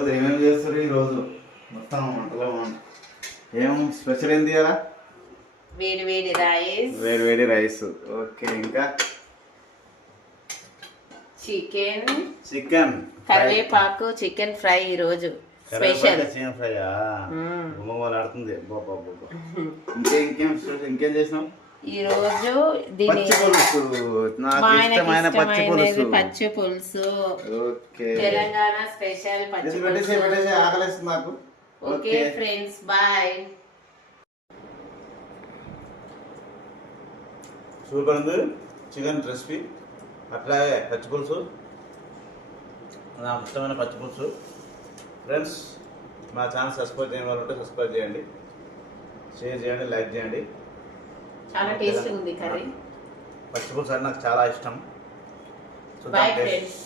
ఏమేమి చేస్తారు ఈరోజు? మొత్తం వంటలో ఏం స్పెషల్ ఏంది కదా? వేడి వేడి రైస్. వేడి వేడి రైస్. ఓకే, ఇంకా చికెన్ కరివేపాకు చికెన్ ఫ్రై ఈరోజు స్పెషల్. చికెన్ ఫ్రై ఆడుతుంది. ఇంకేం చేసినాం ఈరోజు? పచ్చి పులుసు, నాకు ఇష్టమైన పచ్చి పులుసు. ఓకే, తెలంగాణ స్పెషల్ పచ్చి పులుసు. ఆకలిస్తుంది నాకు. Okay friends, bye. సూపర్ ఉంది చికెన్ రెసిపీ. అట్లాగే పచ్చి పులుసు, నాకు ఇష్టమైన పచ్చి పులుసు. ఫ్రెండ్స్, మా ఛానల్ సబ్స్క్రైబ్ చేయని వాళ్ళు ఉంటే సబ్స్క్రైబ్ చేయండి, షేర్ చేయండి, లైక్ చేయండి. చాలా టేస్టీ ఉంది కర్రీ. పచ్చి పులుసు అంటే నాకు చాలా ఇష్టం. Bye friends.